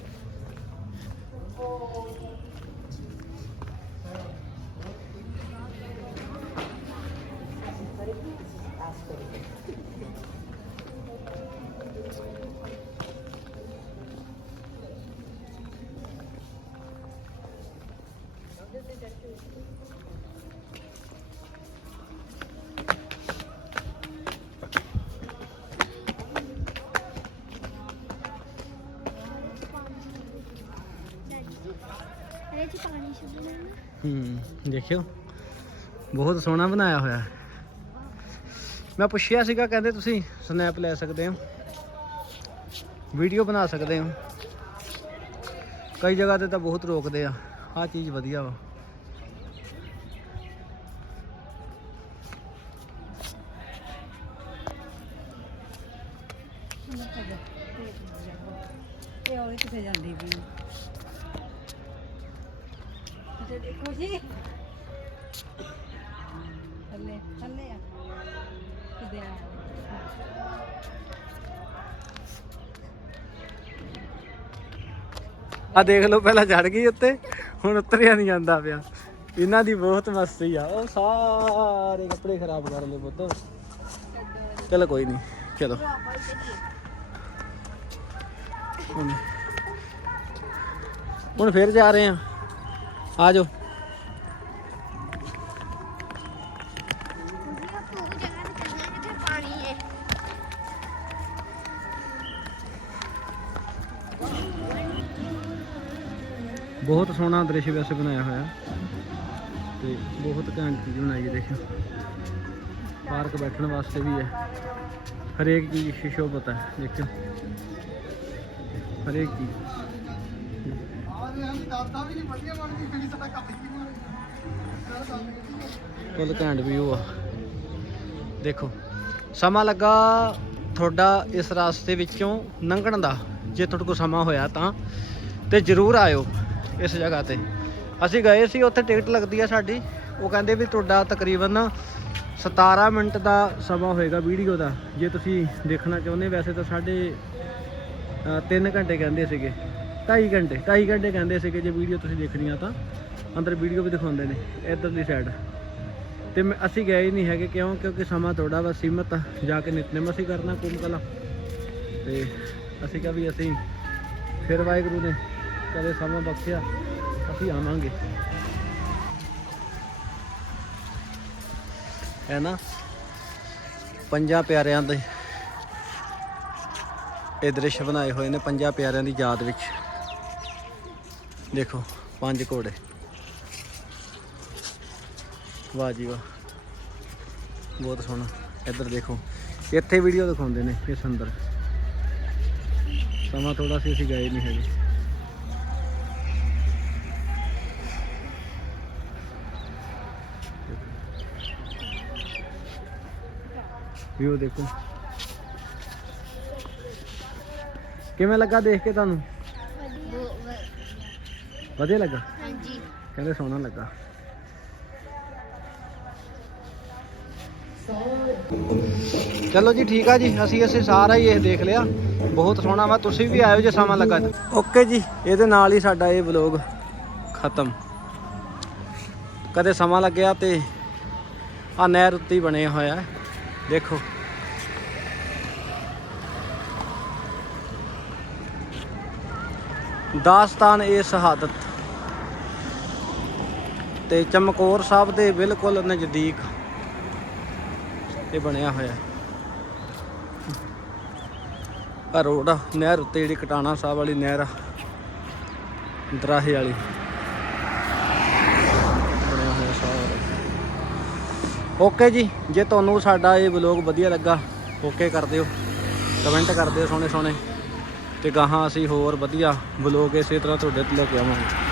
ਬਹੁਤ ਸੋਹਣਾ ਬਣਾਇਆ ਹੋਇਆ। ਮੈਂ ਪੁੱਛਿਆ ਸੀਗਾ, ਕਹਿੰਦੇ ਤੁਸੀਂ ਸਨੈਪ ਲੈ ਸਕਦੇ ਹੋ। ਵੀਡੀਓ ਬਣਾ ਸਕਦੇ ਹੋ। ਕਈ ਜਗ੍ਹਾ ਤੇ ਤਾਂ ਬਹੁਤ ਰੋਕਦੇ ਆ। ਆਹ ਚੀਜ਼ ਵਧੀਆ ਵਾ। ਇਹ ਉਹ ਕਿੱਥੇ ਜਾਂਦੀ ਵੀ ਦੇਖੋ ਜੀ ਆ ਦੇਖ ਲਓ, ਪਹਿਲਾਂ ਚੜ ਗਈ ਉੱਤੇ, ਹੁਣ ਉਤਰਿਆ ਨਹੀਂ ਜਾਂਦਾ ਪਿਆ। ਇਹਨਾਂ ਦੀ ਬਹੁਤ ਮਸਤੀ ਆ। ਉਹ ਸਾਰੇ ਕੱਪੜੇ ਖਰਾਬ ਕਰ ਲਏ ਪੁੱਤ। ਚਲੋ ਕੋਈ ਨਹੀਂ, ਚਲੋ। ਹੁਣ ਹੁਣ ਫਿਰ ਜਾ ਰਹੇ ਆ। ਆ ਜਾਓ। ਬਹੁਤ ਸੋਹਣਾ ਦ੍ਰਿਸ਼ ਵੈਸੇ ਬਣਾਇਆ ਹੋਇਆ। ਤੇ ਬਹੁਤ ਘੈਂਟ ਚੀਜ਼ ਬਣਾਈ ਹੈ, ਦੇਖਿਓ। ਪਾਰਕ ਬੈਠਣ ਵਾਸਤੇ ਵੀ ਹੈ। ਹਰੇਕ ਚੀਜ਼ ਸ਼ਿਸ਼ੋਭਤ ਹੈ, ਦੇਖਿਓ। ਹਰੇਕ ਚੀਜ਼। ਫੁੱਲ ਘੈਂਟ ਵਿਊ ਆ। ਦੇਖੋ, ਸਮਾਂ ਲੱਗਾ ਤੁਹਾਡਾ ਇਸ ਰਸਤੇ ਵਿੱਚੋਂ ਲੰਘਣ ਦਾ। ਜੇ ਤੁਹਾਡੇ ਕੋਲ ਸਮਾਂ ਹੋਇਆ ਤਾਂ, ਤੇ ਜਰੂਰ ਆਇਓ। ਇਸ ਜਗ੍ਹਾ ਤੇ। ਅਸੀਂ ਗਏ ਸੀ, ਉੱਥੇ ਟਿਕਟ ਲੱਗਦੀ ਆ ਸਾਡੀ। ਉਹ ਕਹਿੰਦੇ ਵੀ ਤੁਹਾਡਾ ਤਕਰੀਬਨ 17 ਮਿੰਟ ਦਾ ਸਮਾਂ ਹੋਏਗਾ ਵੀਡੀਓ ਦਾ। ਜੇ ਤੁਸੀਂ ਦੇਖਣਾ ਚਾਹੁੰਦੇ, ਵੈਸੇ ਤਾਂ ਸਾਡੇ 3 ਘੰਟੇ ਕਹਿੰਦੇ ਸੀਗੇ। 2.5 ਘੰਟੇ 2.5 ਘੰਟੇ ਕਹਿੰਦੇ ਸੀਗੇ ਜੇ ਵੀਡੀਓ ਤੁਸੀਂ ਦੇਖਣੀ ਆ ਤਾਂ। ਅੰਦਰ ਵੀਡੀਓ ਵੀ ਦਿਖਾਉਂਦੇ ਨੇ ਇੱਧਰਲੀ ਸਾਈਡ ਤੇ ਮੈਂ, ਅਸੀਂ ਗਏ ਹੀ ਨਹੀਂ ਹੈਗੇ ਕਿਉਂ? ਕਿਉਂਕਿ ਸਮਾਂ ਥੋੜਾ ਵਾ ਸੀਮਤ ਆ। ਜਾ ਕੇ ਨਿਤਨੇਮ ਅਸੀਂ ਕਰਨਾ ਕੁੰਮ ਕਲਾ। ਤੇ ਅਸੀਂ ਕਿਹਾ ਵੀ ਅਸੀਂ, ਫਿਰ ਵਾਹਿਗੁਰੂ ਨੇ ਕਦੇ ਸਮਾਂ ਬਖਸ਼ਿਆ, ਅਸੀਂ ਆਵਾਂਗੇ। ਹੈ ਨਾ? ਪੰਜਾਂ ਪਿਆਰਿਆਂ ਦੇ ਇਹ ਦ੍ਰਿਸ਼ ਬਣਾਏ ਹੋਏ ਨੇ ਪੰਜਾਂ ਪਿਆਰਿਆਂ ਦੀ ਯਾਦ ਵਿੱਚ। ਦੇਖੋ, ਪੰਜ ਘੋੜੇ। ਵਾਹ ਜੀ ਵਾਹ। ਬਹੁਤ ਸੋਹਣਾ। ਇੱਧਰ ਦੇਖੋ, ਇੱਥੇ ਵੀਡੀਓ ਦਿਖਾਉਂਦੇ ਨੇ ਇਸ ਅੰਦਰ ਸਮਾਂ ਥੋੜਾ ਸੀ, ਅਸੀਂ ਗਏ ਨਹੀਂ ਹੈਗੇ। ਵੀਊ ਦੇਖੋ। ਕਿਵੇਂ ਲੱਗਾ ਦੇਖ ਕੇ ਤੁਹਾਨੂੰ? ਵਧੀਆ ਲੱਗਾ? ਹਾਂਜੀ। ਕਹਿੰਦੇ ਸੋਹਣਾ ਲੱਗਾ। ਚਲੋ ਜੀ ਠੀਕ ਆ ਜੀ। ਅਸੀਂ ਅਸੀਂ ਸਾਰਾ ਹੀ ਇਹ ਦੇਖ ਲਿਆ। ਬਹੁਤ ਸੋਹਣਾ ਵਾ। ਤੁਸੀਂ ਵੀ ਆਇਓ ਜੇ ਸਮਾਂ ਲੱਗਾ ਓਕੇ ਜੀ ਇਹਦੇ ਨਾਲ ਹੀ ਸਾਡਾ ਇਹ ਵਲੌਗ ਖਤਮ। ਕਦੇ ਸਮਾਂ ਲੱਗਿਆ ਤੇ ਆ ਨਹਿਰ ਉੱਤੇ ਹੀ ਬਣਿਆ ਹੋਇਆ। ਹੈ। ਦੇਖੋ। ਦਾਸਤਾਨ ਇਹ ਸ਼ਹਾਦਤ ਤੇ ਚਮਕੌਰ ਸਾਹਿਬ ਦੇ ਬਿਲਕੁਲ ਨਜ਼ਦੀਕ ਇਹ ਬਣਿਆ ਹੋਇਆ ਹੈ। ਆ ਰੋਡ ਨਹਿਰ ਉੱਤੇ ਜਿਹੜੀ ਕਟਾਣਾ ਸਾਹਿਬ ਵਾਲੀ ਨਹਿਰ ਆ, ਦਰਾਹੇ ਵਾਲੀ ਬਣਿਆ ਹੋਇਆ ਸਾਰਾ ਓਕੇ ਜੀ, ਜੇ ਤੁਹਾਨੂੰ ਸਾਡਾ ਇਹ ਵਲੌਗ ਵਧੀਆ ਲੱਗਾ, ਓਕੇ ਕਰ ਦਿਓ। ਕਮੈਂਟ ਕਰ ਦਿਓ ਸੋਹਣੇ ਸੋਹਣੇ ਤੇ ਗਾਹਾਂ ਅਸੀਂ ਹੋਰ ਵਧੀਆ ਵਲੌਗ ਇਸੇ ਤਰ੍ਹਾਂ ਤੁਹਾਡੇ ਤੇ ਲੈ ਕੇ ਆਵਾਂਗੇ।